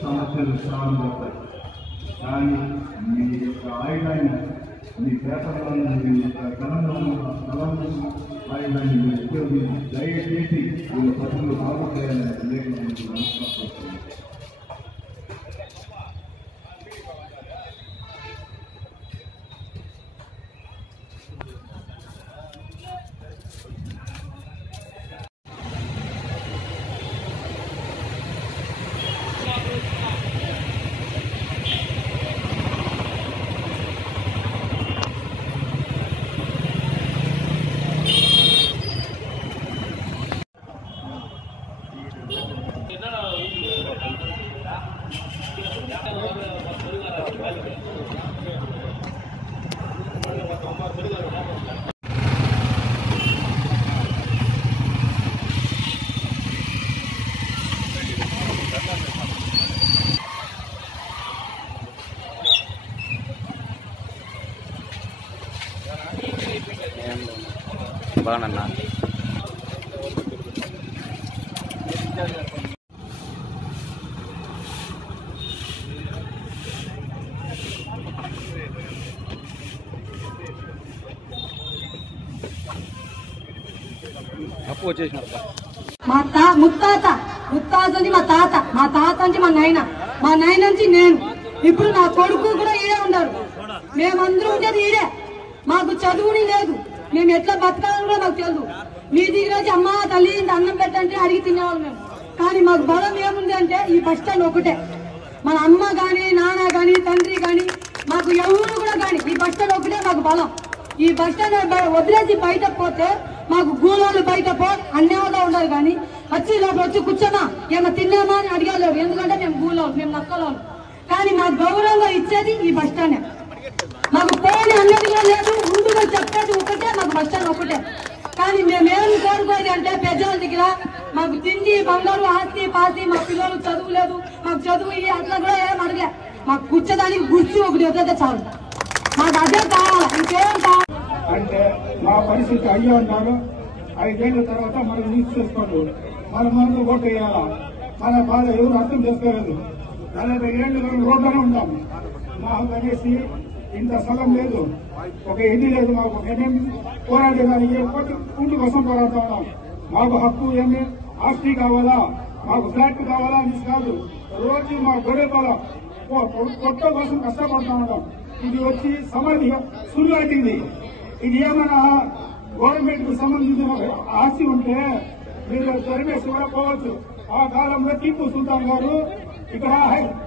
సమస్యలు సాగుతాయి కానీ మీ యొక్క ఆయుధాన్ని మీ పేపర్లను మీ యొక్క కళలను ఆయుధాన్ని మీరు ఉపయోగించి దయచేసి వీళ్ళ పనులు బాగుంటాయని నమస్కారం. బాగున్నా అప్పు వచ్చేసిన ముత్తాత నుంచి మా తాత నుంచి మా నాయన నుంచి నేను. ఇప్పుడు నా కొడుకు కూడా ఈడే ఉన్నారు. మేమందరూ ఉండేది ఈడే. మాకు చదువుని లేదు. మేము ఎట్లా బతకాలని కూడా మాకు తెలుసు. మీ దగ్గర వచ్చి అమ్మ తల్లి అన్నం పెట్టంటే అడిగి తినేవాళ్ళు మేము. కానీ మాకు బలం ఏముంది అంటే ఈ బస్ స్టాండ్ ఒకటే. మన అమ్మ కానీ నాన్న కానీ తండ్రి కానీ మాకు ఎవరు కూడా కానీ ఈ బస్ స్టాండ్ ఒకటే మాకు బలం. ఈ బస్ స్టాండ్ వదిలేసి బయట పోతే మాకు గూలోళ్ళు బయట అన్యాయంగా ఉండరు. కానీ వచ్చి లోపల వచ్చి కూర్చోమా ఏమో తిన్నామా అని అడగలేరు. ఎందుకంటే మేము గూలోళ్ళు, మేము నక్కలోళ్ళు. కానీ మాకు గౌరవంగా ఇచ్చేది ఈ బస్ స్టాండ్. మాకు పోని అన్నది కూడా లేదు. ముందుగా చెప్పేది ఒకటే, మాకు బస్ స్టాండ్ ఒకటే. కానీ మేమేం కోరుకోదు అంటే పెద్దల దగ్గర మాకు తిండి బంగారు ఆస్తి పాస్తి, మా పిల్లలు చదువు లేదు, మాకు చదువు అట్లా కూడా ఏం అడగలే. మాకు కూర్చోదానికి గుర్చి ఒకటి వద్ద చాలు. మాకు అదే కావాలి, ఇంకేం కావాలి అంటే మా పరిస్థితి అయ్యో అన్నారు. 5 ఏళ్ల తర్వాత మనం యూజ్ చేసుకోండి, మనం ఓటు వేయాలా. మన బాధ ఎవరు అర్థం చేసుకోలేదు. 40 ఏళ్ళు మనం రోడ్లోనే ఉంటాం. మాకు అనేసి ఇంత స్థలం లేదు, ఒక ఇల్లు లేదు. మాకు పోరాడేదానికి ఇంటి కోసం పోరాడుతూ ఉన్నాం. మాకు హక్కు ఏమి ఆస్తి కావాలా, మాకు ఫ్లాట్ కావాలా అని కాదు. రోజు మా గొడవ కొత్త కోసం కష్టపడుతూ ఉంటాం. ఇది వచ్చి సమాధి సులువైంది. ఇది ఏమైనా గవర్నమెంట్ కు సంబంధించిన ఆస్తి ఉంటే మీరు తరిమేసి కూడా పోవచ్చు. ఆ కాలంలో టిప్పు సుల్తాన్ గారు ఇక్కడ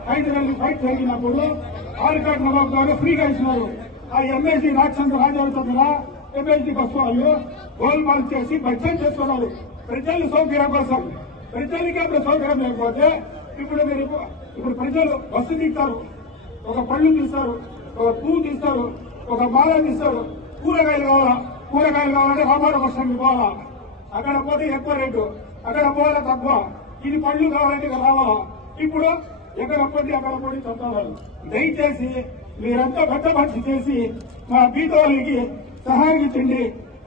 హైదరాబాద్ ఫైట్ జరిగినప్పుడు ఆర్కాడ్ నవాబ్ గారు ఫ్రీగా ఇచ్చినారు. ఆ MSc Rajachandra Raja Chandra MSc bus వాళ్ళు గోల్మాల్ చేసి బడ్జెట్ చేస్తున్నారు ప్రజలు సౌకర్యం కోసం. ప్రజలకి అప్పుడు సౌకర్యం లేకపోతే ఇప్పుడు ప్రజలు బస్సు తీస్తారు, ఒక పళ్ళు తీస్తారు, ఒక పువ్వు తీస్తారు, ఒక మాల తీస్తారు. కూరగాయలు కావాలంటే రామారావు బస్ స్టాండ్కి పోవాలా, అక్కడ పోతే ఎక్కువ రేటు, అక్కడ పోవాలా తక్కువ. ఇది పళ్ళు కావాలంటే ఇక్కడ రావాలా. ఇప్పుడు ఎక్కడ పోటీ అక్కడ పోటీ చెప్తారు. దయచేసి మీరంతా పెద్ద మనిషి చేసి మా బీదవాళ్ళకి సహాయించండి.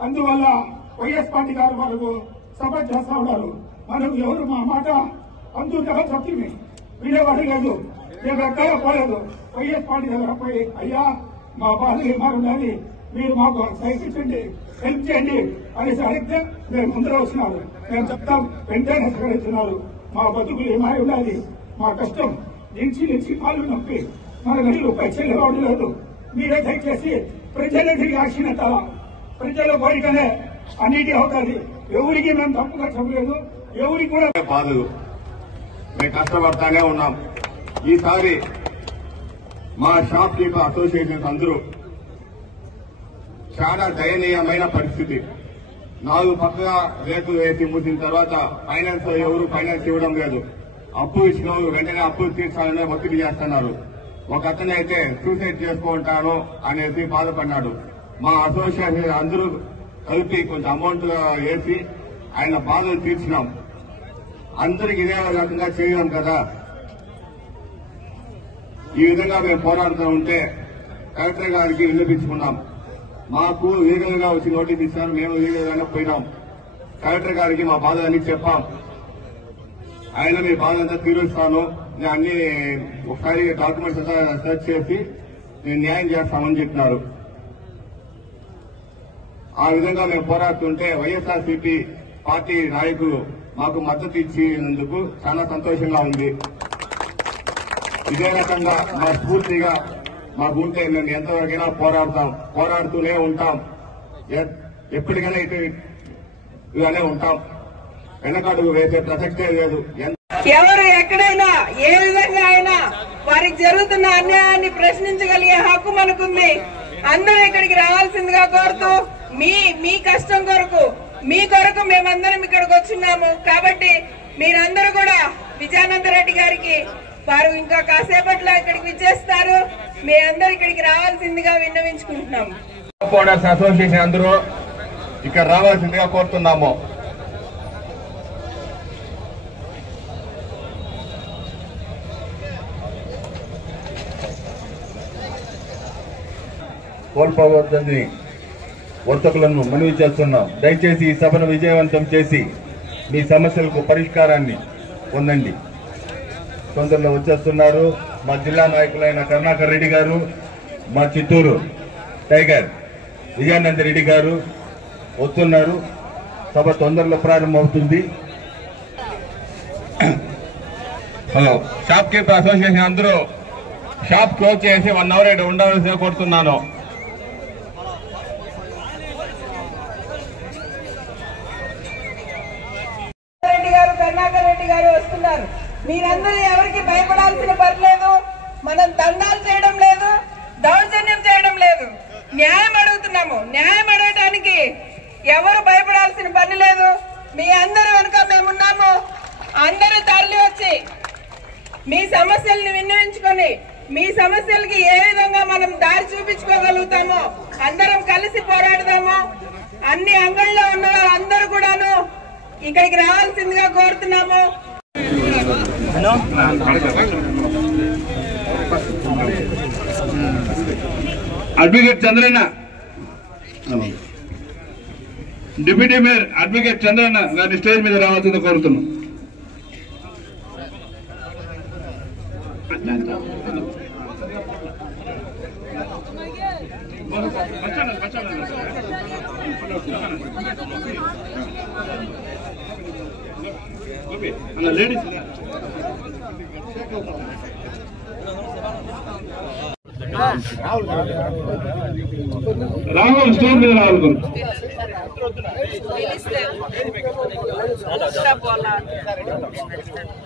అందువల్ల వైఎస్ పార్టీ గారు మనకు సపోర్ట్ చేస్తా ఉన్నారు. మనం ఎవరు మా మాట అందుగా చెప్తుంది వినేవాడు లేదు, మేము ఎక్కడ పోలేదు. వైఎస్ పార్టీ దగ్గర పోయి అయ్యా మా బాధలు ఏమారున్నది, మీరు మాకు సహించండి, హెల్ప్ చేయండి అనేసి అడిగితే మేము ముందర వస్తున్నారు. మేము చెప్తాం, వెంటనే సహకరిస్తున్నారు. మా బతుకులు ఏమారి ఉన్నది, మా కష్టం నుంచి కాళ్ళు నొప్పి మన నీళ్లు పైసలు రావడం లేదు. మీరే దయచేసి ప్రజల తిరిగి ఆశినట్టాలా. ప్రజల కోరికనే అన్నిటి హోదాది ఎవరికి మేము తప్పుగా చెప్పలేదు. ఎవరికి కూడా బాధలు మేము కష్టపడతానే ఉన్నాం. ఈసారి మా షాప్ కీపర్ అసోసియేషన్స్ అందరూ చాలా దయనీయమైన పరిస్థితి. 4 పక్కగా రేట్లు వేసి మూసిన తర్వాత ఫైనాన్స్ ఎవరు ఫైనాన్స్ ఇవ్వడం లేదు. అప్పు ఇచ్చిన వాళ్ళు వెంటనే అప్పులు తీర్చాలనే ఒత్తిడి చేస్తున్నారు. ఒక అతను అయితే సూసైడ్ చేసుకుంటాను అనేసి బాధపడ్డాడు. మా అసోసియేషన్ అందరూ కలిపి కొంచెం అమౌంట్ వేసి ఆయన బాధలు తీర్చినాం. అందరికి ఇదే రకంగా చేయడం కదా. ఈ విధంగా మేము పోరాడుతూ ఉంటే కలెక్టర్ గారికి విన్నపించుకున్నాం. మాకు లీగల్ గా వచ్చి నోటీస్ ఇచ్చారు, మేము లీగల్ గానే పోయినాం. కలెక్టర్ గారికి మా బాధలన్నీ చెప్పాం. ఆయన మీ బాధ అంతా తీరుస్తాను, నేను అన్ని ఒకసారి డాక్యుమెంట్స్ అంతా సెర్చ్ చేసి నేను న్యాయం చేస్తామని చెప్పినారు. ఆ విధంగా మేము పోరాడుతుంటే వైఎస్ఆర్సీపీ పార్టీ నాయకులు మాకు మద్దతు ఇచ్చినందుకు చాలా సంతోషంగా ఉంది. ఇదే రకంగా మా స్ఫూర్తిగా మాకుంటే మేము ఎంతవరకైనా పోరాడుతూనే ఉంటాం. ఎప్పటికైనా ఇలానే ఉంటాం. వెనకడుగు వేసే ప్రసక్తే లేదు. ఎవరు ఎక్కడైనా ఏ విధంగా అయినా వారికి జరుగుతున్న అన్యాయాన్ని ప్రశ్నించగలిగే హక్కు మనకుంది. అందరూ ఇక్కడికి రావాల్సిందిగా కోరుతూ మీ కష్టం కొరకు మీ కొరకు మేమందరం ఇక్కడికి వచ్చున్నాము. కాబట్టి మీరందరూ కూడా విజయానంద రెడ్డి గారికి వారు ఇంకా కాసేపట్లో ఇక్కడికి విచ్చేస్తారు. మీ అందరూ ఇక్కడికి రావాల్సిందిగా విన్నవించుకుంటున్నాము. పౌడర్స్ అసోసియేషన్ అందరూ ఇక్కడ రావాల్సిందిగా కోరుతున్నాము. కోల్పోవద్దని వర్తకులను మనవి చేస్తున్నాం. దయచేసి ఈ సభను విజయవంతం చేసి మీ సమస్యలకు పరిష్కారాన్ని పొందండి. తొందరలో వచ్చేస్తున్నారు మా జిల్లా నాయకులైన కరుణాకర్ రెడ్డి గారు, మా చిత్తూరు టైగర్ విజయానంద రెడ్డి గారు వస్తున్నారు. సభ తొందరలో ప్రారంభమవుతుంది. షాప్ కీపర్ అసోసియేషన్ అందరూ షాప్ క్లోజ్ చేసి 1 అవర్ ఇక్కడ ఉండవలసిందిగా కోరుతున్నాను. కరుణాకర్ రెడ్డి గారు వస్తున్నారు. మీరందరూ ఎవరికి భయపడాల్సిన పని లేదు. మనం దండాలు చేయడం లేదు, దౌర్జన్యం చేయడం లేదు. న్యాయం అడుగుతున్నాము. న్యాయం అడగటానికి ఎవరు భయపడాల్సిన పని లేదు. మీ అందరూ వెనుక మేమున్నాము. అందరూ తరలి వచ్చి మీ సమస్యల్ని విన్నవించుకొని మీ సమస్యలకి ఏ విధంగా మనం దారి చూపించుకోగలుగుతామో అందరం కలిసి పోరాడదాము. అన్ని అంగళ్ళలో ఉన్న అందరూ కూడాను ఇక్కడికి రావాల్సిందిగా కోరుతున్నాము. Advocate Chandranna, deputy mayor advocate Chandranna గారిని స్టేజ్ మీద రావాల్సింది కోరుతున్నాం. లేడీస్ రావాలి, స్టేజ్ మీద రావాలి.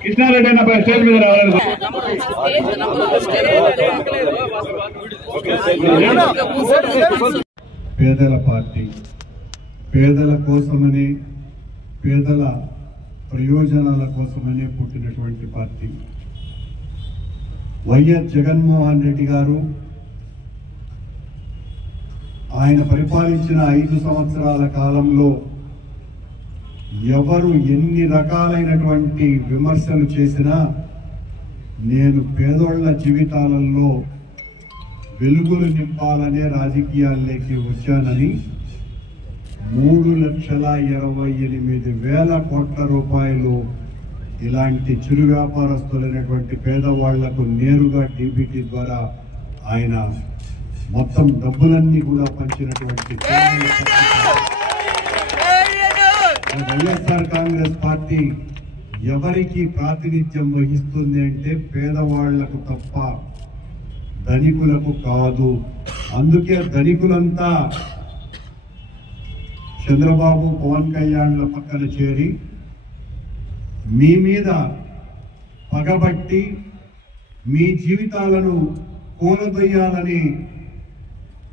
కృష్ణారెడ్డి అన్న స్టేజ్ మీద రావాలి. పేదల పార్టీ, పేదల కోసమని, పేదల ప్రయోజనాల కోసమనే పుట్టినటువంటి పార్టీ. వైఎస్ జగన్మోహన్ రెడ్డి గారు ఆయన పరిపాలించిన 5 సంవత్సరాల కాలంలో ఎవరు ఎన్ని రకాలైనటువంటి విమర్శలు చేసినా నేను పేదోళ్ల జీవితాలలో వెలుగులు నింపాలనే రాజకీయాల్లోకి వచ్చానని 3,28,000 కోట్ల రూపాయలు ఇలాంటి చిరు వ్యాపారస్తులైనటువంటి పేదవాళ్లకు నేరుగా డీబీటీ ద్వారా ఆయన మొత్తం డబ్బులన్నీ కూడా పంచినటువంటి వైఎస్ఆర్ కాంగ్రెస్ పార్టీ ఎవరికి ప్రాతినిధ్యం వహిస్తుంది అంటే పేదవాళ్లకు తప్ప ధనికులకు కాదు. అందుకే ధనికులంతా చంద్రబాబు పవన్ కళ్యాణ్ల పక్కన చేరి మీ మీద పగబట్టి మీ జీవితాలను కూలదొయ్యాలని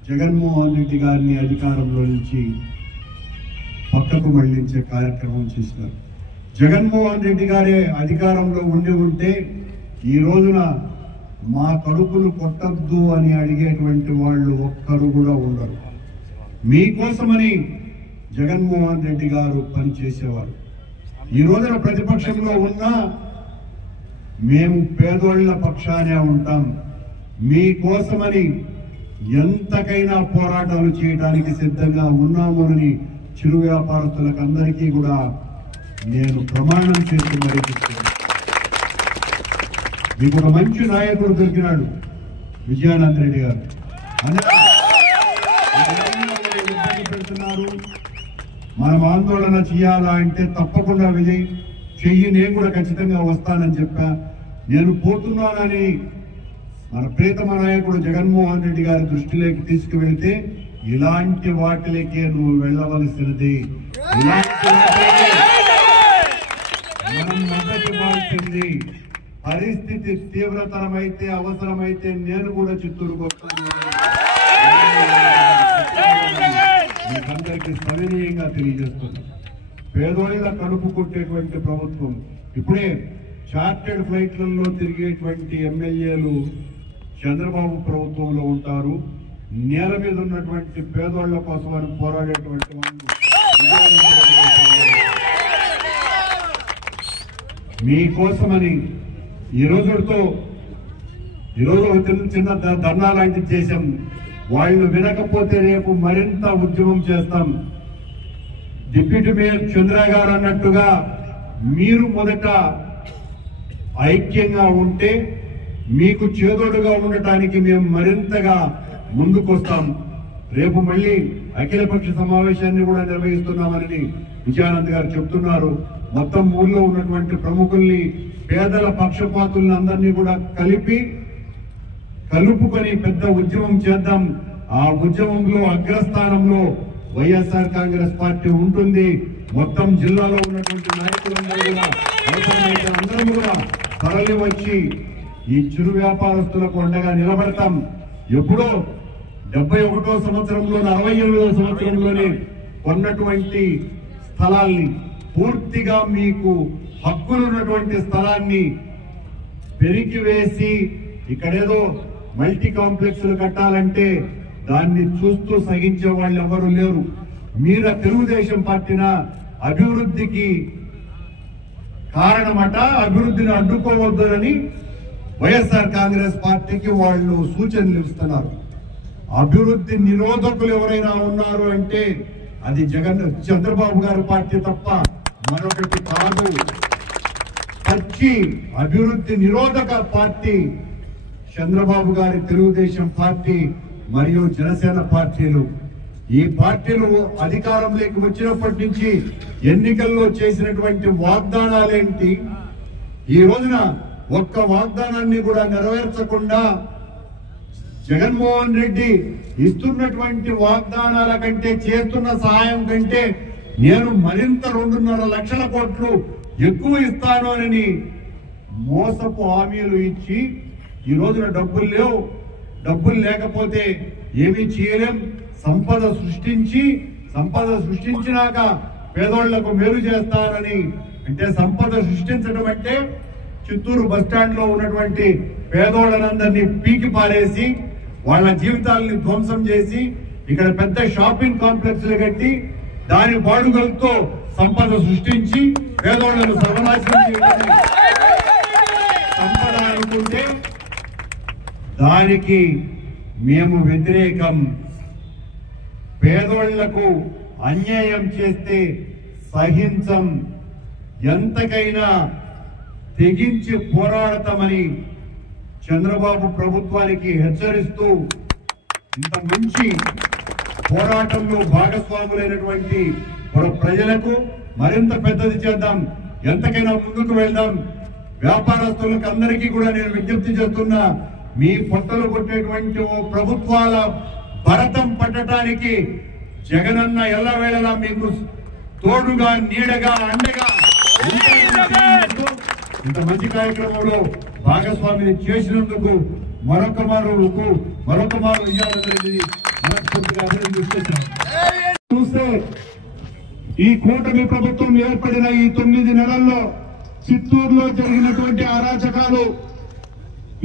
జగన్మోహన్ రెడ్డి గారిని అధికారంలో నుంచి పక్కకు మళ్లించే కార్యక్రమం చేసినారు. జగన్మోహన్ రెడ్డి గారే అధికారంలో ఉంటే ఈ రోజున మా కడుపులు కొట్టద్దు అని అడిగేటువంటి వాళ్ళు ఒక్కరు కూడా ఉండరు. మీకోసమని జగన్మోహన్ రెడ్డి గారు పనిచేసేవారు. ఈ రోజున ప్రతిపక్షంలో ఉన్నా మేము పేదోళ్ల పక్షానే ఉంటాం. మీకోసమని ఎంతకైనా పోరాటాలు చేయడానికి సిద్ధంగా ఉన్నామని చిరు వ్యాపారస్తులకు అందరికీ కూడా నేను ప్రమాణం చేసి మరీ చెప్తున్నాను. మీకు ఒక మంచి నాయకుడు దొరికినాడు విజయానంద రెడ్డి గారు. ఇబ్బంది పెడుతున్నారు, మనం ఆందోళన చేయాలా అంటే తప్పకుండా విజయ్ చెయ్యి, నేను కూడా ఖచ్చితంగా వస్తానని చెప్పా. నేను పోతున్నానని మన ప్రియతమ నాయకుడు జగన్మోహన్ రెడ్డి గారి దృష్టిలోకి తీసుకువెళ్తే ఇలాంటి వాటిలకే నువ్వు వెళ్ళవలసినది, ఇలాంటి మనం మద్దతు ఇవ్వాల్సింది. పరిస్థితి తీవ్రతరమైతే అవసరమైతే నేను కూడా చిత్తూరుకు వస్తాను. మీకందరికీ సవినీయంగా తెలియజేస్తుంది. పేదోళ్ల కడుపు కొట్టేటువంటి ప్రభుత్వం. ఇప్పుడే చార్టెడ్ ఫ్లైట్లలో తిరిగేటువంటి ఎమ్మెల్యేలు చంద్రబాబు ప్రభుత్వంలో ఉంటారు. నేల మీద ఉన్నటువంటి పేదోళ్ల కోసం అని పోరాడేటువంటి వాళ్ళు మీకోసమని ఈరోజు చిన్న ధర్నా లాంటిది చేశాం. వాళ్ళు వినకపోతే రేపు మరింత ఉద్యమం చేస్తాం. డిప్యూటీ మేయర్ చంద్ర గారు అన్నట్టుగా మీరు మొదట ఐక్యంగా ఉంటే మీకు చేదోడుగా ఉండటానికి మేము మరింతగా ముందుకొస్తాం. రేపు మళ్ళీ అఖిలపక్ష సమావేశాన్ని కూడా నిర్వహిస్తున్నామని విజయానంద్ గారు చెప్తున్నారు. మొత్తం ఊళ్ళో ఉన్నటువంటి ప్రముఖుల్ని, పేదల పక్షపాతుల్ని అందరినీ కూడా కలుపుకొని పెద్ద ఉద్యమం చేద్దాం. ఆ ఉద్యమంలో అగ్రస్థానంలో వైఎస్ఆర్ కాంగ్రెస్ పార్టీ ఉంటుంది. మొత్తం జిల్లాలో ఉన్నటువంటి నాయకులందరూ కూడా అవసరమైతే అందరం కూడా తరలి వచ్చి ఈ చిరు వ్యాపారస్తులకు అండగా నిలబడతాం. ఎప్పుడో 71వ సంవత్సరంలో 68వ సంవత్సరంలోనే కొన్నటువంటి స్థలాల్ని, పూర్తిగా మీకు హక్కులున్నటువంటి స్థలాన్ని పెరిగివేసి ఇక్కడేదో మల్టీ కాంప్లెక్స్లు కట్టాలంటే దాన్ని చూస్తూ సహించే వాళ్ళు ఎవరు లేరు. మీరు తెలుగుదేశం పార్టీన అభివృద్ధికి కారణమట, అభివృద్ధిని అడ్డుకోవద్దని వైఎస్ఆర్ కాంగ్రెస్ పార్టీకి వాళ్ళు సూచనలు ఇస్తున్నారు. అభివృద్ధి నిరోధకులు ఎవరైనా ఉన్నారు అంటే అది చంద్రబాబు గారి పార్టీ తప్ప మరొకటి కాదు. పచ్చి అభివృద్ధి నిరోధక పార్టీ చంద్రబాబు గారి తెలుగుదేశం పార్టీ మరియు జనసేన పార్టీలు. ఈ పార్టీలు అధికారంలోకి వచ్చినప్పటి నుంచి ఎన్నికల్లో చేసినటువంటి వాగ్దానాలేంటి? ఈ రోజున ఒక్క వాగ్దానాన్ని కూడా నెరవేర్చకుండా జగన్మోహన్ రెడ్డి ఇస్తున్నటువంటి వాగ్దానాల కంటే, చేస్తున్న సహాయం కంటే నేను మరింత 2.5 లక్షల కోట్లు ఎక్కువ ఇస్తాను అని మోసపు హామీలు ఇచ్చి ఈ రోజున డబ్బులు లేవు, డబ్బులు లేకపోతే ఏమీ చేయలేం. సంపద సృష్టించినాక పేదోళ్లకు మేలు చేస్తానని అంటే, సంపద సృష్టించడం అంటే చిత్తూరు బస్టాండ్ లో ఉన్నటువంటి పేదోళ్ళనందరినీ పీకి పారేసి వాళ్ళ జీవితాలని ధ్వంసం చేసి ఇక్కడ పెద్ద షాపింగ్ కాంప్లెక్స్లు కట్టి దాని బాడుగలతో సంపద సృష్టించి పేదోళ్లను సర్వనాశనం చేయడానికి సంపద అనుకుంటే దానికి మేము వ్యతిరేకం. పేదోళ్లకు అన్యాయం చేస్తే సహించం, ఎంతకైనా తెగించి పోరాడతామని చంద్రబాబు ప్రభుత్వానికి హెచ్చరిస్తూ, ఇంత మంచి పోరాటంలో భాగస్వాములైనటువంటి ప్రజలకు మరింత పెద్దది చేద్దాం, ఎంతకైనా ముందుకు వెళ్దాం. వ్యాపారస్తులకు అందరికీ కూడా నేను విజ్ఞప్తి చేస్తున్నా, మీ పొట్టలు కొట్టేటువంటి ప్రభుత్వాల భరతం పట్టడానికి జగనన్న ఎల్లవేళలా మీకు తోడుగా నీడగా అండగా ఇంత మంచి కార్యక్రమంలో భాగస్వామిని చేసినందుకు మరొక మారు ఇయ్యాలనేది మనస్ఫూర్తిగా అభినందిస్తున్నాం. చూస్తే ఈ కూటమి ప్రభుత్వం ఏర్పడిన ఈ 9 నెలల్లో చిత్తూరులో జరిగినటువంటి అరాచకాలు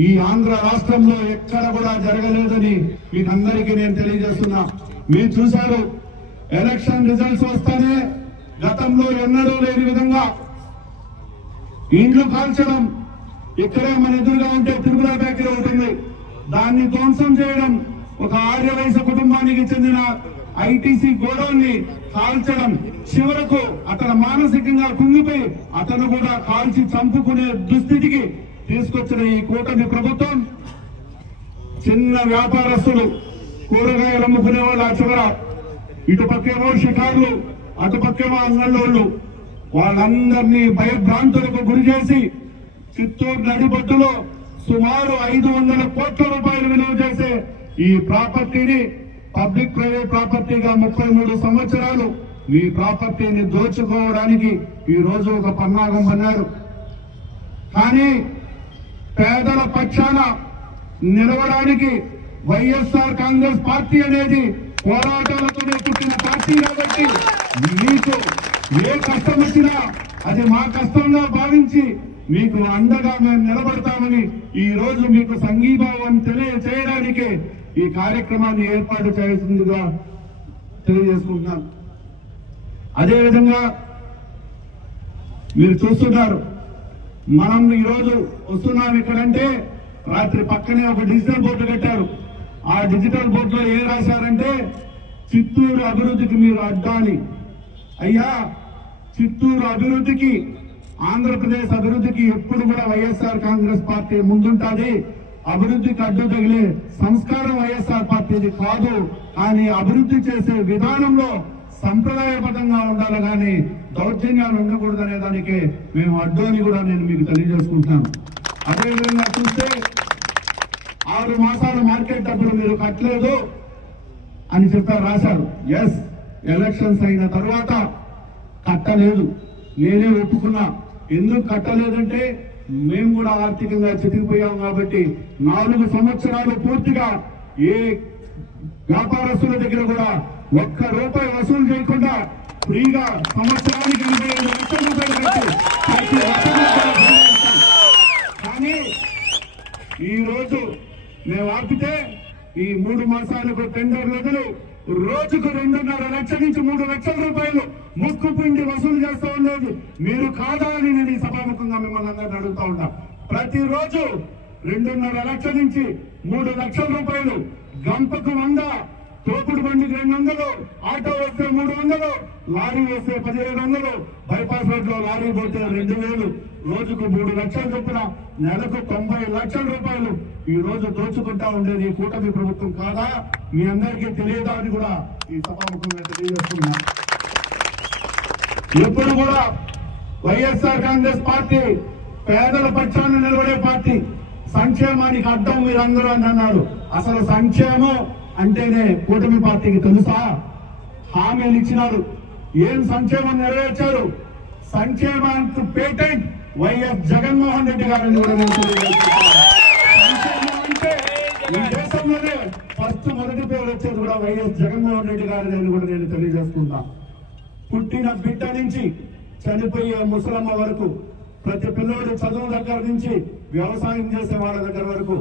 ఈ ఆంధ్ర రాష్ట్రంలో ఎక్కడ కూడా జరగలేదని మీకందరికీ నేను తెలియజేస్తున్నా. మీరు చూశారు, ఎలక్షన్ రిజల్ట్స్ వస్తానే గతంలో ఎన్నడూ లేని విధంగా ఇండ్లు కాల్చడం, ఇక్కడే మన ఎదురుగా ఉంటే తిరుమల ఫ్యాక్టరీ ఉంటుంది, దాన్ని ధ్వంసం చేయడం, ఒక ఆర్యవైశ్య కుటుంబానికి చెందిన ఐటీసీ గోడౌన్ ని కాల్చడం, చివరకు అతను మానసికంగా కుంగిపోయి అతను కూడా కాల్చి చంపుకునే దుస్థితికి తీసుకొచ్చిన ఈ కూటమి ప్రభుత్వం చిన్న వ్యాపారస్తులు, కూరగాయలు అమ్ముకునే వాళ్ళు, ఆ చివర ఇటుపక్కేమో షికారులు, అటుపక్కేమో అంగళ్ళోళ్ళు, వాళ్ళందరినీ భయభ్రాంతులకు గురి చేసి చిత్తూరు నడిబొట్టులో సుమారు 500 కోట్ల రూపాయలు విలువ చేసే ఈ ప్రాపర్టీని పబ్లిక్ ప్రైవేట్ ప్రాపర్టీగా 33 సంవత్సరాలు మీ ప్రాపర్టీని దోచుకోవడానికి ఈ రోజు ఒక పన్నాగం పన్నారు. కానీ పేదల పక్షాన నిలవడానికి వైఎస్ఆర్ కాంగ్రెస్ పార్టీ అనేది పోరాటాలతోనే పుట్టిన పార్టీ కాబట్టి మీకు ఏ కష్టం వచ్చినా అది మా కష్టంగా భావించి మీకు అండగా మేము నిలబడతామని ఈ రోజు మీకు సంఘీభావం తెలియజేయడానికి ఈ కార్యక్రమాన్ని ఏర్పాటు చేస్తుందిగా తెలియజేసుకుంటున్నాను. అదేవిధంగా మీరు చూస్తున్నారు, మనం ఈరోజు వస్తున్నాం ఇక్కడంటే రాత్రి పక్కనే ఒక డిజిటల్ బోర్డు కట్టారు. ఆ డిజిటల్ బోర్డులో ఏం రాశారంటే చిత్తూరు అభివృద్ధికి మీరు అడ్డాలి. అయ్యా, చిత్తూరు అభివృద్ధికి, ఆంధ్రప్రదేశ్ అభివృద్ధికి ఎప్పుడు కూడా వైఎస్ఆర్ కాంగ్రెస్ పార్టీ ముందుంటుంది. అభివృద్ధికి అడ్డు తగిలే సంస్కారం వైఎస్ఆర్ పార్టీది కాదు. కానీ అభివృద్ధి చేసే విధానంలో సంప్రదాయబద్ధంగా ఉండాలి, కానీ దౌర్జన్యాలు ఉండకూడదనే దానికి మేము అడ్డు అని కూడా నేను మీకు తెలియజేసుకుంటాను. అదేవిధంగా చూస్తే 6 మాసాలు మార్కెట్ డబ్బులు మీరు కట్టలేదు అని చెప్పారు, రాశారు. ఎస్, ఎలక్షన్స్ అయిన తర్వాత కట్టలేదు, నేనే ఒప్పుకున్నా. ఎందుకు కట్టలేదంటే మేము కూడా ఆర్థికంగా చితికిపోయాం కాబట్టి 4 సంవత్సరాలు పూర్తిగా ఏ వ్యాపారస్తుల దగ్గర కూడా ₹1 వసూలు చేయకుండా ఫ్రీగా సంవత్సరానికి 85 లక్షల రూపాయలు కట్టి కానీ ఈ రోజు మేము ఆపితే ఈ 3 మాసాలకు టెండర్లు వదిలి రోజుకు 2.5 లక్షల నుంచి 3 లక్షల రూపాయలు ముక్కు పిండి వసూలు చేస్తూ ఉండేది మీరు కాదా అని నేను ఈ సభాముఖంగా మిమ్మల్ని అందరినీ అడుగుతా ఉంటా. ప్రతిరోజు 2.5 లక్షల నుంచి 3 లక్షల రూపాయలు, గంపకు 100, తోపుడు బండికి 200, ఆటో వస్తే 300, లారీ వస్తే 1700, బైపాస్ రోడ్ లో లారీ పోతే 2000, రోజుకు 3 లక్షల చొప్పున నెలకు 90 లక్షల రూపాయలు ఈ రోజు దోచుకుంటా ఉండేది ఈ కూటమి ప్రభుత్వం కాదా? మీ అందరికీ తెలియదా అని కూడా ఈ సభాముఖంగా తెలియజేస్తున్నా. ఎప్పుడు కూడా వైఎస్ఆర్ కాంగ్రెస్ పార్టీ పేదల పక్షాన నిలబడే పార్టీ. సంక్షేమానికి అడ్డం మీరందరూ అని అన్నారు. అసలు సంక్షేమం అంటేనే కూటమి పార్టీకి తెలుసా? హామీలు ఇచ్చినారు, ఏం సంక్షేమం నెరవేర్చారు? సంక్షేమానికి పేటెంట్ వైఎస్ జగన్మోహన్ రెడ్డి గారిని కూడా నేను తెలియజేస్తున్నాను. సంక్షేమం అంటే ఈ దేశంలోనే ఫస్ట్ మొదటి పేరు వచ్చేది కూడా వైఎస్ జగన్మోహన్ రెడ్డి గారిని కూడా నేను తెలియజేసుకుంటా. పుట్టిన బిడ్డ నుంచి చనిపోయే ముసలమ్మ వరకు, ప్రతి పిల్లోడు చదువు దగ్గర నుంచి వ్యవసాయం చేసే వాళ్ళ దగ్గర వరకు,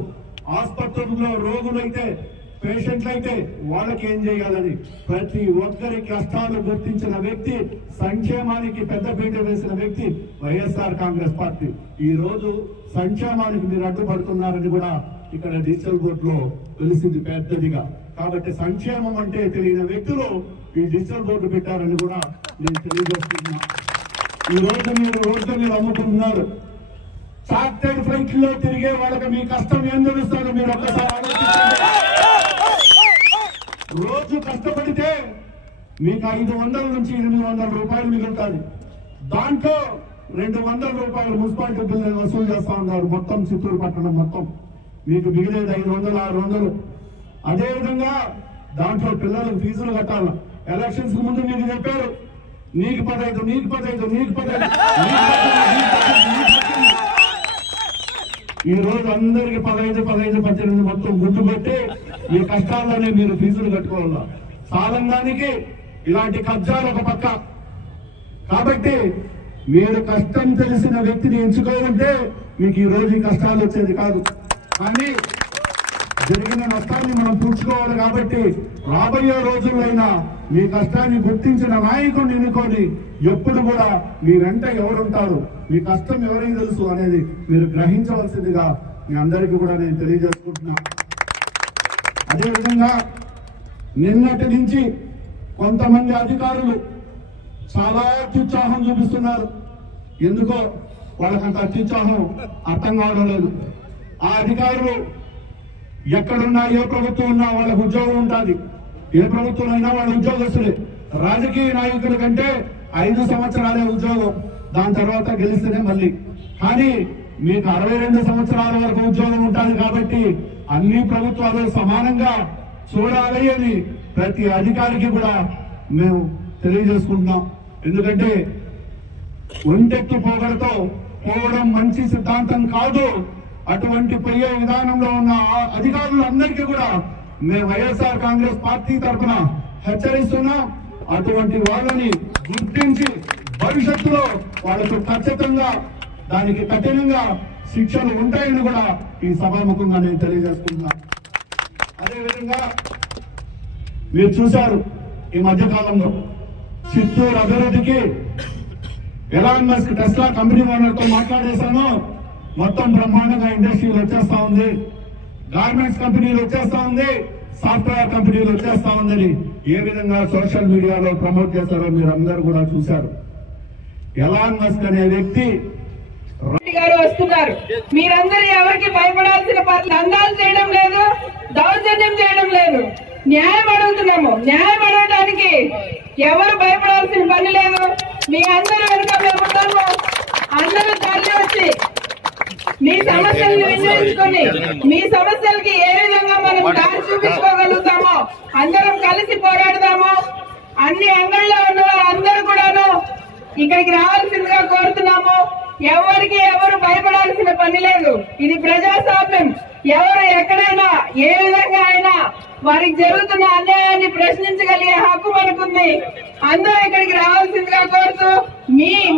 ఆసుపత్రుల్లో రోగులైతే పేషెంట్లయితే వాళ్ళకి ఏం చేయాలని ప్రతి ఒక్కరి కష్టాలు గుర్తించిన వ్యక్తి, సంక్షేమానికి పెద్దపీట వేసిన వ్యక్తి వైఎస్ఆర్ కాంగ్రెస్ పార్టీ. ఈ రోజు సంక్షేమానికి మీరు అడ్డుపడుతున్నారని కూడా ఇక్కడ డిజిటల్ బోర్డులో తెలిసింది పెద్దదిగా. కాబట్టి సంక్షేమం అంటే తెలియని వ్యక్తులు ఈ డిజిటల్ బోర్డు పెట్టారని కూడా నేను తెలియజేస్తున్నా. ఈ రోజు మీరు రోడ్డు మీద అమ్ముకుంటున్నారు. చార్టెడ్ ఫ్లైట్ లో తిరిగే వాళ్ళకి మీ కష్టం ఏం తెలుస్తారో మీరు ఒక్కసారి ఆలోచించండి. రోజు కష్టపడితే మీకు 500 నుంచి 800 రూపాయలు మిగులుతుంది. దాంట్లో 200 రూపాయలు మున్సిపాలిటీ బిల్లు వసూలు చేస్తా ఉన్నారు. మొత్తం చిత్తూరు పట్టణం మొత్తం మీకు మిగిలేదు 500, 600. అదేవిధంగా దాంట్లో పిల్లలకు ఫీజులు కట్టాలి. ఎలక్షన్స్ ముందు మీకు చెప్పారు, నీకు 15, నీకు 15, నీకు 15. ఈ రోజు అందరికి 15, 15, 18 మొత్తం గుర్తు పెట్టి మీ కష్టాల్లోనే మీరు ఫీజులు కట్టుకోవాలా. సాలంగానికి ఇలాంటి కబ్జాలు ఒక పక్క. కాబట్టి మీరు కష్టం తెలిసిన వ్యక్తిని ఎంచుకోవాలంటే మీకు ఈ రోజు ఈ కష్టాలు వచ్చేది కాదు. కానీ జరిగిన నష్టాన్ని మనం పూడ్చుకోవాలి. కాబట్టి రాబోయే రోజులైనా మీ కష్టాన్ని గుర్తించిన నాయకుడిని ఎన్నుకొని ఎప్పుడు కూడా మీ వెంట ఎవరుంటారు, మీ కష్టం ఎవరికి తెలుసు అనేది మీరు గ్రహించవలసిందిగా మీ అందరికీ కూడా నేను తెలియజేసుకుంటున్నా. అదేవిధంగా నిన్నటి నుంచి కొంతమంది అధికారులు చాలా అత్యుత్సాహం చూపిస్తున్నారు. ఎందుకో వాళ్ళకంత అత్యుత్సాహం అర్థం కావడం లేదు. ఆ అధికారులు ఎక్కడున్నా, ఏ ప్రభుత్వం ఉన్నా వాళ్ళకు ఉద్యోగం ఉంటుంది. ఏ ప్రభుత్వం అయినా వాళ్ళ ఉద్యోగస్తులే. రాజకీయ నాయకుల కంటే 5 సంవత్సరాలే ఉద్యోగం, దాని తర్వాత గెలిస్తేనే మళ్ళీ. కానీ మీకు 62 సంవత్సరాల వరకు ఉద్యోగం ఉంటుంది. కాబట్టి అన్ని ప్రభుత్వాలు సమానంగా చూడాలి అని ప్రతి అధికారికి కూడా మేము తెలియజేసుకుంటున్నాం. ఎందుకంటే ఒంటెత్తు పోగడతో పోవడం మంచి సిద్ధాంతం కాదు. అటువంటి పోయే విధానంలో ఉన్న అధికారులందరికీ కూడా మేము వైఎస్ఆర్ కాంగ్రెస్ పార్టీ తరఫున హెచ్చరిస్తున్నాం. అటువంటి వాళ్ళని గుర్తించి భవిష్యత్తులో వాళ్ళకు ఖచ్చితంగా దానికి కఠినంగా శిక్షలు ఉంటాయని కూడా ఈ సభాముఖంగా నేను తెలియజేసుకుంటున్నా. అదేవిధంగా మీరు చూశారు ఈ మధ్యకాలంలో చిత్తూరు అభివృద్ధికి ఎలాన్ మస్క్ టెస్లా కంపెనీ ఓనర్తో మాట్లాడేశాను. మొత్తం బ్రహ్మాండంగా ఇండస్ట్రీలు వచ్చేస్తా ఉంది, గార్మెంట్స్ కంపెనీలు వచ్చేస్తా ఉంది, సాఫ్ట్వేర్ కంపెనీలు వచ్చేస్తా ఉందని ఏ విధంగా సోషల్ మీడియాలో ప్రమోట్ చేస్తారో మీరు అందరూ కూడా చూశారు. ఎలాన్ మస్క్ అనే వ్యక్తి గారు వస్తున్నారు. మీరందరూ ఎవరికి భయపడాల్సిన దందాలు చేయడం లేదు, దౌర్జన్యం చేయడం లేదు. న్యాయం అడుగుతున్నాము. న్యాయం అడగడానికి ఎవరు భయపడాల్సిన పని లేదు. మీ అందరూ వెనుక మేము ఉంటాము. అందరూ తరలి వచ్చి మీ సమస్యలను వినియోగించుకొని మీ సమస్యలకి ఏ విధంగా మనం దారి చూపించుకోగలుగుతామో అందరం కలిసి పోరాడదాము. అన్ని అంగళ్ళలో ఉన్న అందరూ కూడాను ఇక్కడికి రావాల్సిందిగా కోరుతున్నాము. ఎవరికి ఎవరు భయపడాల్సిన పని లేదు. ఇది ప్రజాస్వామ్యం. ఎవరు ఎక్కడైనా ఏ విధంగా అయినా వారికి జరుగుతున్న అన్యాయాన్ని ప్రశ్నించగలిగే హక్కు మనకుంది. అందరూ ఇక్కడికి రావాల్సిందిగా కోరుతూ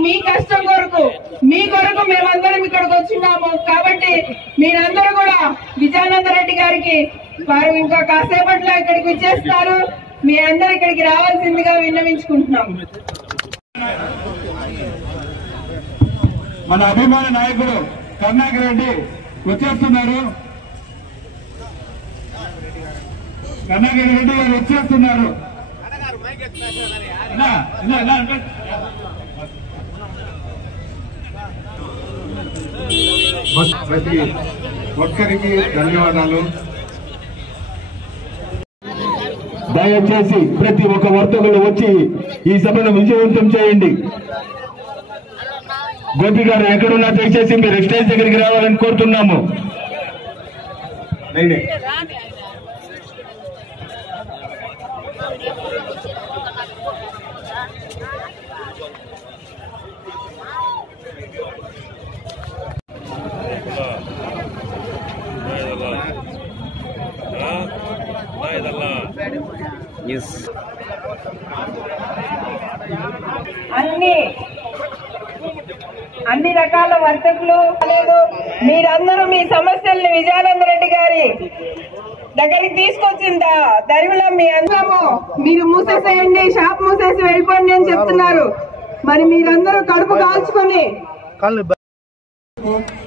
మీ కష్టం కొరకు మీ కొరకు మేమందరం ఇక్కడికి వచ్చిన్నాము. కాబట్టి మీరందరూ కూడా విజయానంద రెడ్డి గారికి వారు ఇంకా కాసేపట్లో ఇక్కడికి వచ్చేస్తారు. మీ అందరూ ఇక్కడికి రావాల్సిందిగా విన్నవించుకుంటున్నాము. మన అభిమాన నాయకుడు కరుణాకర్ రెడ్డి వచ్చేస్తున్నారు. కరుణాకర్ రెడ్డి గారు వచ్చేస్తున్నారు. ప్రతి ఒక్కరికి ధన్యవాదాలు. దయచేసి ప్రతి ఒక్క వర్తకులు వచ్చి ఈ సభను విజయవంతం చేయండి. గోపి గారు ఎక్కడున్నా దయచేసి మీరు స్టేజ్ దగ్గరికి రావాలని కోరుతున్నాము. అన్ని రకాల వర్తకులు లేదు. మీరందరూ మీ సమస్యల్ని విజయానంద రెడ్డి గారి దగ్గరికి తీసుకొచ్చిందా దరిమిలో మీ అందరము మీరు మూసేసేయండి, షాప్ మూసేసి వెళ్ళిపోండి అని చెప్తున్నారు. మరి మీరందరూ కడుపు కాల్చుకొని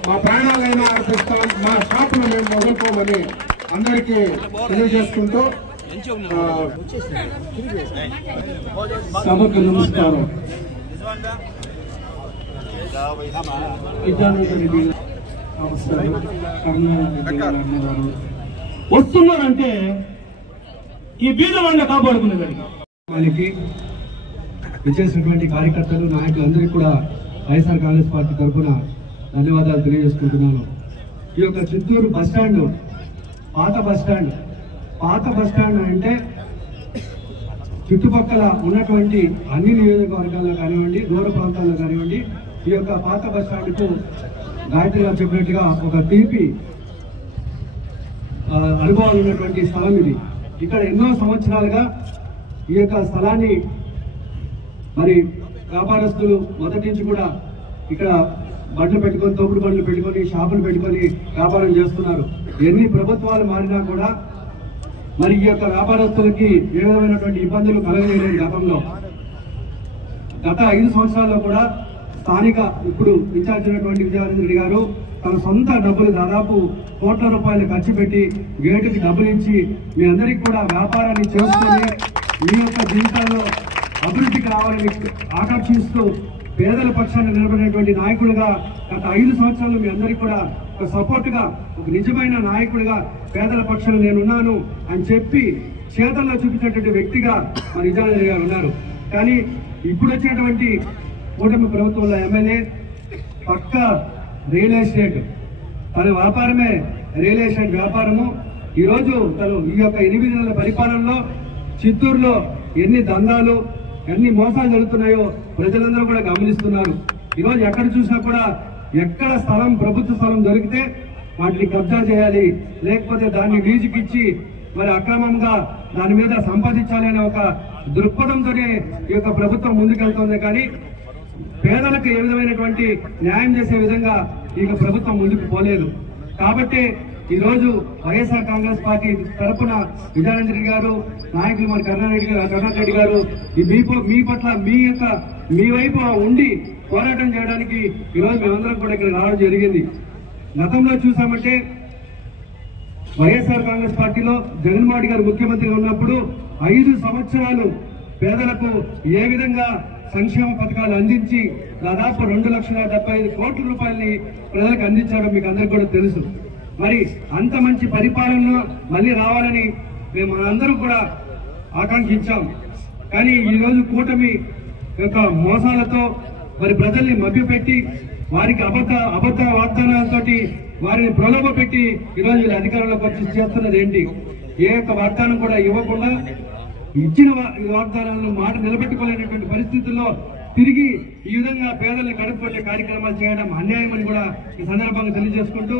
మా ప్రాణాలైనా అర్పిస్తాం, మా షాపును మేము మొదలుకోమని అందరికీ తెలియజేసుకుంటూ సభకు నమస్కారం. వస్తున్నారంటే ఈ బీద వాళ్ళ కాపాడుకునేదానికి విచ్చేసినటువంటి కార్యకర్తలు నాయకులందరికీ కూడా వైఎస్ఆర్ కాంగ్రెస్ పార్టీ తరఫున ధన్యవాదాలు తెలియజేసుకుంటున్నాను. ఈ యొక్క చిత్తూరు బస్టాండ్ పాత బస్టాండ్ అంటే చుట్టుపక్కల ఉన్నటువంటి అన్ని నియోజకవర్గాల్లో కానివ్వండి, దూర ప్రాంతాల్లో కానివ్వండి, ఈ యొక్క పాత బస్టాండ్కు గాయత్రి గారు చెప్పినట్టుగా ఒక తీపి అనుభవాలు ఉన్నటువంటి స్థలం ఇది. ఇక్కడ ఎన్నో సంవత్సరాలుగా ఈ యొక్క స్థలాన్ని మరి వ్యాపారస్తులు మొదటి నుంచి కూడా ఇక్కడ బండ్లు పెట్టుకొని, తోపుడు బండ్లు పెట్టుకొని, షాపులు పెట్టుకొని వ్యాపారం చేస్తున్నారు. ఎన్ని ప్రభుత్వాలు మారినా కూడా మరి ఈ యొక్క వ్యాపారస్తులకి ఏ విధమైనటువంటి ఇబ్బందులు కలగలేదు. గత 5 సంవత్సరాల్లో కూడా స్థానిక ఇప్పుడు ఇన్ఛార్జ్ అయినటువంటి విజయానంద రెడ్డి గారు తన సొంత డబ్బులు దాదాపు కోట్ల రూపాయలు ఖర్చు పెట్టి గేటుకి డబ్బులు ఇచ్చి మీ అందరికీ కూడా వ్యాపారాన్ని చేసుకొని మీ యొక్క జీవితాల్లో అభివృద్ధికి రావాలని ఆకాంక్షిస్తూ పేదల పక్షాన్ని నిలబడినటువంటి నాయకుడిగా గత 5 సంవత్సరాలు మీ అందరికీ కూడా ఒక సపోర్ట్ గా, ఒక నిజమైన నాయకుడిగా పేదల పక్షాన్ని నేనున్నాను అని చెప్పి చేతల్లో చూపించినటువంటి వ్యక్తిగా మన విజయానంద గారు ఉన్నారు. కానీ ఇప్పుడు వచ్చినటువంటి కూటమి ప్రభుత్వంలో ఎమ్మెల్యే పక్క రియల్ ఎస్టేట్, తన వ్యాపారమే రియల్ ఎస్టేట్ వ్యాపారము. ఈరోజు తను ఈ యొక్క 8 నెలల పరిపాలనలో చిత్తూరులో ఎన్ని దందాలు, ఎన్ని మోసాలు జరుగుతున్నాయో ప్రజలందరూ కూడా గమనిస్తున్నారు. ఈరోజు ఎక్కడ చూసినా కూడా ఎక్కడ స్థలం, ప్రభుత్వ స్థలం దొరికితే వాటిని కబ్జా చేయాలి, లేకపోతే దాన్ని లీజుకిచ్చి మరి అక్రమంగా దాని మీద సంపాదించాలి అనే ఒక దృక్పథంతోనే ఈ యొక్క ప్రభుత్వం ముందుకెళ్తోంది. కానీ పేదలకు ఏ విధమైనటువంటి న్యాయం చేసే విధంగా ఈ ప్రభుత్వం ముందుకు పోలేదు. కాబట్టి ఈ రోజు వైఎస్ఆర్ కాంగ్రెస్ పార్టీ తరఫున విజయానంద రెడ్డి గారు, నాయకులు మరి కరుణాకర్ రెడ్డి గారు మీ పట్ల మీ వైపు ఉండి పోరాటం చేయడానికి ఈరోజు మేమందరం కూడా ఇక్కడ రావడం జరిగింది. గతంలో చూసామంటే వైఎస్ఆర్ కాంగ్రెస్ పార్టీలో జగన్మోహన్ రెడ్డి గారు ముఖ్యమంత్రిగా ఉన్నప్పుడు 5 సంవత్సరాలు పేదలకు ఏ విధంగా సంక్షేమ పథకాలు అందించి దాదాపు 2,75,000 కోట్ల రూపాయలని ప్రజలకు అందించడం మీకు అందరికీ కూడా తెలుసు. మరి అంత మంచి పరిపాలన మళ్ళీ రావాలని మేము అందరూ కూడా ఆకాంక్షించాం. కానీ ఈరోజు కూటమి యొక్క మోసాలతో మరి ప్రజల్ని మభ్యపెట్టి వారికి అబద్ధ వాగ్దానాలతోటి వారిని ప్రలోభ పెట్టి ఈరోజు వీళ్ళు అధికారంలోకి వచ్చి చేస్తున్నది ఏంటి? ఏ యొక్క వాగ్దానం కూడా ఇవ్వకుండా ఇచ్చిన వాగ్దానాలను మాట నిలబెట్టుకోలేనటువంటి పరిస్థితుల్లో తిరిగి ఈ విధంగా పేదల్ని కడుపుకొట్టే కార్యక్రమాలు చేయడం అన్యాయమని కూడా ఈ సందర్భంగా తెలియజేసుకుంటూ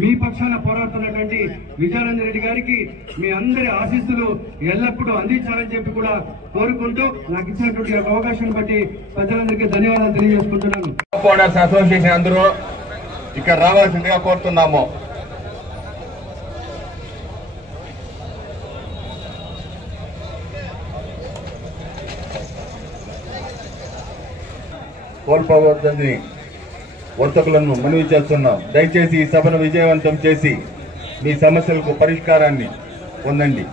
మీ పక్షాన పోరాడుతున్నటువంటి విజయానంద రెడ్డి గారికి మీ అందరి ఆశీస్సులు ఎల్లప్పుడూ అందించాలని చెప్పి కూడా కోరుకుంటూ నాకు ఇచ్చినటువంటి అవకాశాన్ని బట్టి ప్రజలందరికీ ధన్యవాదాలు తెలియజేసుకుంటున్నాను. అసోసియేషన్ అందరూ ఇక్కడ రావాల్సిందిగా కోరుతున్నాము. కోల్పోవద్దని వర్తకులను మనవి చేస్తున్నాం. దయచేసి ఈ సభను విజయవంతం చేసి మీ సమస్యలకు పరిష్కారాన్ని పొందండి.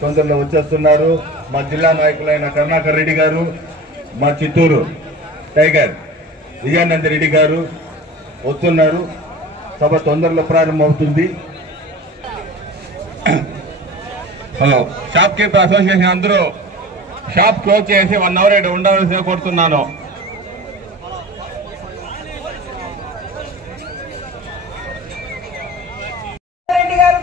తొందరలో వచ్చేస్తున్నారు మా జిల్లా నాయకులైన కరుణాకర్ రెడ్డి గారు, మా చిత్తూరు టైగర్ విజయానంద రెడ్డి గారు వస్తున్నారు. సభ తొందరలో ప్రారంభమవుతుంది. హలో, షాప్ కీపర్ అసోసియేషన్ అందరూ షాప్ క్లోజ్ చేసి 1 అవర్ ఇక్కడ ఉండవలసిందిగా కోరుతున్నాను.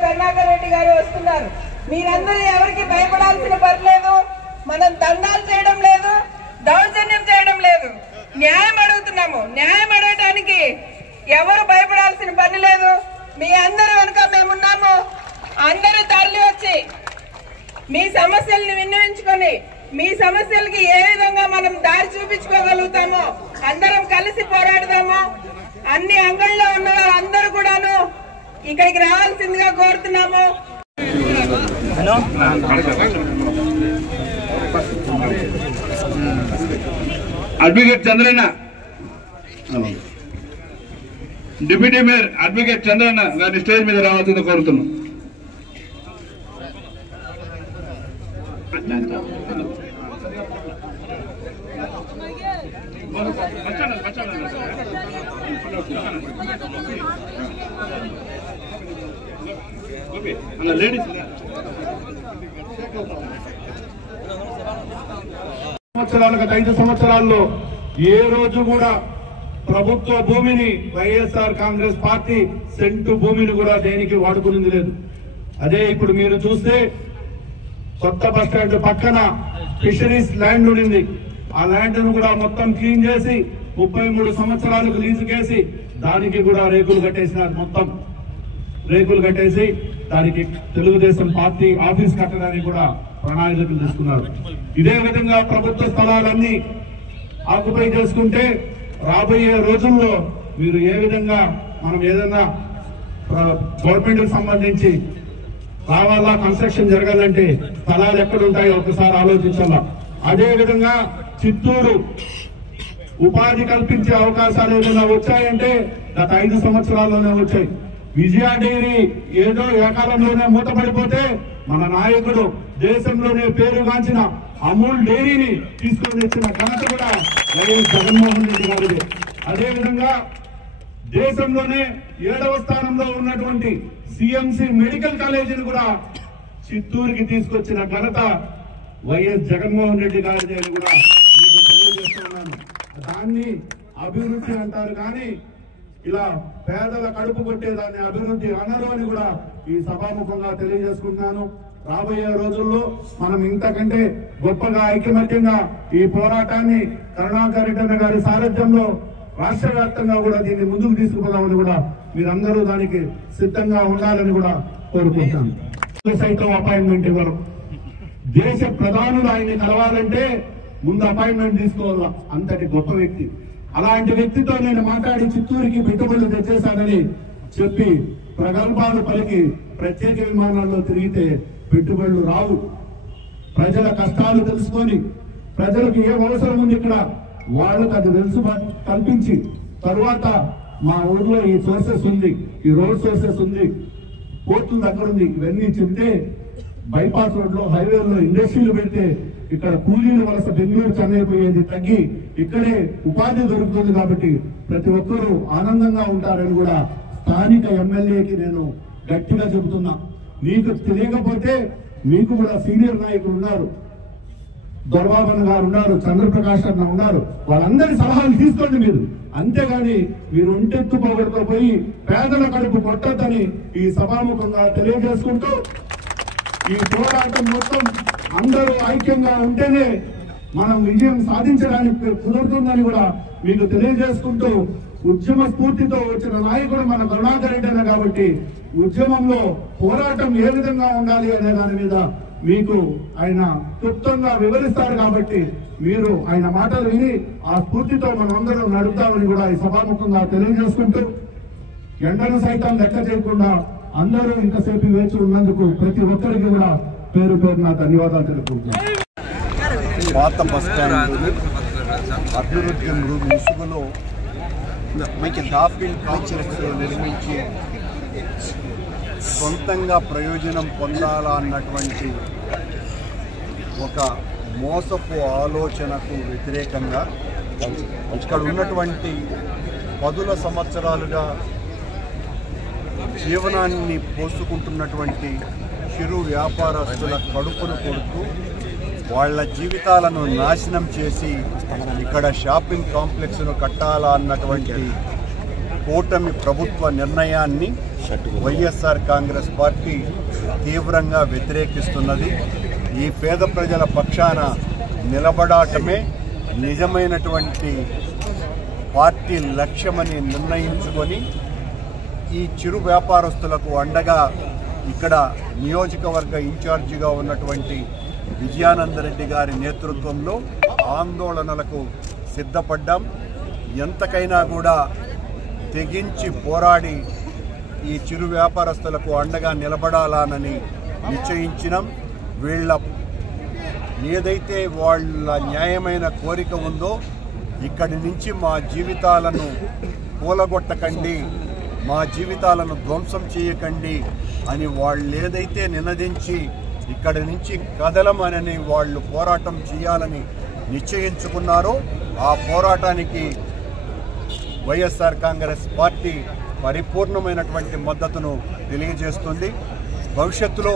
కరుణాకర్ రెడ్డి గారు వస్తున్నారు. మీరందరూ ఎవరికి భయపడాల్సిన పని లేదు. మనం దండాలు చేయడం లేదు, దౌర్జన్యం చేయడం లేదు, న్యాయం అడుగుతున్నాము. న్యాయం అడగటానికి ఎవరు భయపడాల్సిన పని లేదు. మీ అందరూ వెనుక మేమున్నాము. అందరూ తరలి వచ్చి మీ సమస్యల్ని విన్నవించుకొని మీ సమస్యలకి ఏ విధంగా మనం దారి చూపించుకోగలుగుతామో అందరం కలిసి పోరాడదాము. అన్ని అంగళ్ళలో ఉన్న అందరూ కూడాను ఇక్కడికి రావాల్సిందిగా కోరుతున్నాము. Advocate Chandranna, deputy mayor advocate Chandranna గారిని స్టేజ్ మీద రావాల్సింది కోరుతున్నాం. గత 5 సంవత్సరాల్లో ఏ రోజు కూడా ప్రభుత్వ భూమిని వైఎస్ఆర్ కాంగ్రెస్ పార్టీ సెంటు భూమిని కూడా దేనికి వాడుకునింది లేదు. అదే ఇప్పుడు మీరు చూస్తే కొత్త బస్ స్టాండ్ పక్కన ఫిషరీస్ ల్యాండ్ ఉండింది. ఆ ల్యాండ్ ను కూడా మొత్తం క్లీన్ చేసి 33 సంవత్సరాలకు లీజుకేసి దానికి కూడా రేకులు కట్టేసినారు. మొత్తం రేకులు కట్టేసి దానికి తెలుగుదేశం పార్టీ ఆఫీస్ కట్టడానికి కూడా ప్రణాళికలు తీసుకున్నారు. ఇదే విధంగా ప్రభుత్వ స్థలాలన్నీ ఆక్యుపై చేసుకుంటే రాబోయే రోజుల్లో మీరు ఏ విధంగా మనం ఏదైనా గవర్నమెంట్ కు సంబంధించి రావాలా, కన్స్ట్రక్షన్ జరగాలంటే స్థలాలు ఎక్కడుంటాయో ఒకసారి ఆలోచించాలా. అదే విధంగా చిత్తూరు ఉపాధి కల్పించే అవకాశాలు ఏదైనా వచ్చాయంటే గత 5 సంవత్సరాల్లోనే వచ్చాయి. విజయ డైరీ ఏదో ఏకాలంలోనే మూతపడిపోతే మన నాయకుడు దేశంలోనే పేరుగాంచిన అమూల్ డైరీని తీసుకొని వచ్చిన ఘనత కూడా వైఎస్ జగన్మోహన్ రెడ్డి గారిది. అదేవిధంగా దేశంలోనే 7వ స్థానంలో ఉన్నటువంటి సిఎంసి మెడికల్ కాలేజీని కూడా చిత్తూరుకి తీసుకొచ్చిన ఘనత వైఎస్ జగన్మోహన్ రెడ్డి గారిది అని కూడా మీకు తెలియజేస్తున్నాను. దాన్ని అభివృద్ధి అంటారు కానీ ఇలా పేదల కడుపు కొట్టేదాన్ని అభివృద్ధి అనరు అని కూడా ఈ సభాముఖంగా తెలియజేసుకుంటున్నాను. రాబోయే రోజుల్లో మనం ఇంతకంటే గొప్పగా ఐకమత్యంగా ఈ పోరాటాన్ని కరుణాకర్ రెడ్డి గారి సారథ్యంలో రాష్ట్ర వ్యాప్తంగా కూడా దీన్ని ముందుకు తీసుకుపోదామని కూడా మీరందరూ దానికి సిద్ధంగా ఉండాలని కూడా కోరుకుంటున్నాను. సైతం అపాయింట్మెంట్ ఇవ్వరు. దేశ ప్రధానులు ఆయన్ని కలవాలంటే ముందు అపాయింట్మెంట్ తీసుకోవాలా. అంతటి గొప్ప వ్యక్తి. అలాంటి వ్యక్తితో నేను మాట్లాడి చిత్తూరుకి పెట్టుబడులు తెచ్చేశానని చెప్పి ప్రగల్భాలు పలికి ప్రత్యేక విమానాల్లో తిరిగితే పెట్టుబడులు రావు. ప్రజల కష్టాలు తెలుసుకొని ప్రజలకు ఏం అవసరం ఉంది ఇక్కడ వాళ్ళకు అది వెలుసుబాటు కల్పించి తరువాత మా ఊర్లో ఈ సోర్సెస్ ఉంది, ఈ రోడ్ సోర్సెస్ ఉంది, పోర్టుల దగ్గర ఉంది, ఇవన్నీ చెప్తే బైపాస్ రోడ్ లో హైవేలో ఇండస్ట్రీలు పెడితే ఇక్కడ కూలీలు వలస బెంగళూరు చెన్నై పోయేది తగ్గి ఇక్కడే ఉపాధి దొరుకుతుంది. కాబట్టి ప్రతి ఒక్కరూ ఆనందంగా ఉంటారని కూడా స్థానిక ఎమ్మెల్యేకి నేను గట్టిగా చెబుతున్నా. మీకు తెలియకపోతే మీకు కూడా సీనియర్ నాయకులు ఉన్నారు, దొరబాబన్ గారు ఉన్నారు, చంద్రప్రకాష్ అన్న ఉన్నారు, వాళ్ళందరి సలహాలు తీసుకోండి మీరు. అంతేగాని మీరు ఒంటెత్తు పోగొట్టుకోపోయి పేదల కడుపు కొట్టద్దని ఈ సభాముఖంగా తెలియజేసుకుంటూ ఈ పోరాటం మొత్తం అందరూ ఐక్యంగా ఉంటేనే మనం విజయం సాధించడానికి కుదురుతుందని కూడా మీకు తెలియజేసుకుంటూ ఉద్యమ స్ఫూర్తితో వచ్చిన నాయకుడు మన కరుణాకర్ రెడ్డి అన్న కాబట్టి ఉద్యమంలో పోరాటం ఏ విధంగా ఉండాలి అనే దాని మీద మీకు ఆయన క్లుప్తంగా వివరిస్తారు. కాబట్టి మీరు ఆయన మాటలు విని ఆ స్ఫూర్తితో మనందరం నడుపుతామని కూడా ఈ సభాముఖంగా తెలియజేసుకుంటూ ఎండను సైతం లెక్క చేయకుండా అందరూ ఇంతసేపు వేచి ఉన్నందుకు ప్రతి ఒక్కరికి కూడా పేరు పేరున ధన్యవాదాలు తెలుపుకుంటున్నాను. పాత బస్టాండ్ అభివృద్ధి ముసుగులో షాపింగ్ కాంప్లెక్స్ నిర్మించి సొంతంగా ప్రయోజనం పొందాలా అన్నటువంటి ఒక మోసపు ఆలోచనకు వ్యతిరేకంగా ఇక్కడ ఉన్నటువంటి 10 సంవత్సరాలుగా జీవనాన్ని పోసుకుంటున్నటువంటి చిరు వ్యాపారస్తుల కడుపును కొడుతూ వాళ్ళ జీవితాలను నాశనం చేసి ఇక్కడ షాపింగ్ కాంప్లెక్స్ను కట్టాలా అన్నటువంటి కూటమి ప్రభుత్వ నిర్ణయాన్ని వైఎస్ఆర్ కాంగ్రెస్ పార్టీ తీవ్రంగా వ్యతిరేకిస్తున్నది. ఈ పేద ప్రజల పక్షాన నిలబడటమే నిజమైనటువంటి పార్టీ లక్ష్యమని నిర్ణయించుకొని ఈ చిరు వ్యాపారస్తులకు అండగా ఇక్కడ నియోజకవర్గ ఇన్ఛార్జిగా ఉన్నటువంటి విజయానందరెడ్డి గారి నేతృత్వంలో ఆందోళనలకు సిద్ధపడ్డాం. ఎంతకైనా కూడా తెగించి పోరాడి ఈ చిరు వ్యాపారస్తులకు అండగా నిలబడాలని నిశ్చయించినాం. వీళ్ళ ఏదైతే వాళ్ళ న్యాయమైన కోరిక ఉందో ఇక్కడి నుంచి మా జీవితాలను కూలగొట్టకండి, మా జీవితాలను ధ్వంసం చేయకండి అని వాళ్ళు ఏదైతే నినదించి ఇక్కడి నుంచి కదలమని వాళ్ళు పోరాటం చేయాలని నిశ్చయించుకున్నారో ఆ పోరాటానికి వైఎస్ఆర్ కాంగ్రెస్ పార్టీ పరిపూర్ణమైనటువంటి మద్దతును తెలియజేస్తుంది. భవిష్యత్తులో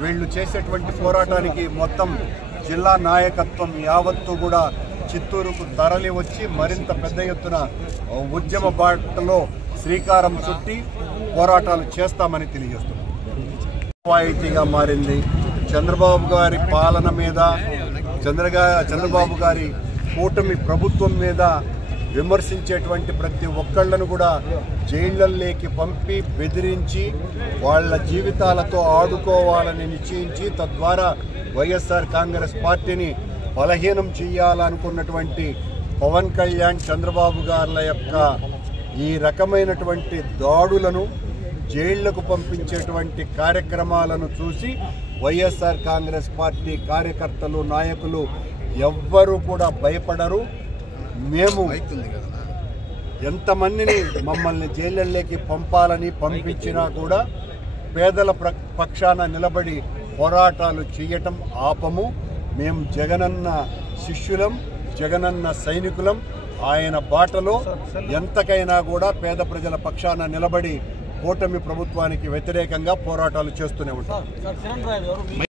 వీళ్ళు చేసేటువంటి పోరాటానికి మొత్తం జిల్లా నాయకత్వం యావత్తు కూడా చిత్తూరుకు తరలి వచ్చి మరింత పెద్ద ఎత్తున ఉద్యమ బాటలో శ్రీకారం చుట్టి పోరాటాలు చేస్తామని తెలియజేస్తున్నాం. వాయితీగా మారింది చంద్రబాబు గారి పాలన మీద చంద్రబాబు గారి కూటమి ప్రభుత్వం మీద విమర్శించేటువంటి ప్రతి ఒక్కళ్లను కూడా జైళ్లలోకి పంపి బెదిరించి వాళ్ళ జీవితాలతో ఆడుకోవాలని నిశ్చయించి తద్వారా వైఎస్ఆర్ కాంగ్రెస్ పార్టీని బలహీనం చేయాలనుకున్నటువంటి పవన్ కళ్యాణ్ చంద్రబాబు గారుల యొక్క ఈ రకమైనటువంటి దాడులను జైళ్లకు పంపించేటువంటి కార్యక్రమాలను చూసి వైఎస్ఆర్ కాంగ్రెస్ పార్టీ కార్యకర్తలు నాయకులు ఎవ్వరూ కూడా భయపడరు. మేము ఎంతమందిని మమ్మల్ని జైళ్ళలోకి పంపాలని పంపించినా కూడా పేదల పక్షాన నిలబడి పోరాటాలు చేయటం ఆపము. మేము జగనన్న శిష్యులం, జగనన్న సైనికులం. ఆయన బాటలో ఎంతకైనా కూడా పేద ప్రజల పక్షాన నిలబడి కూటమి ప్రభుత్వానికి వ్యతిరేకంగా పోరాటాలు చేస్తూనే ఉంటాం.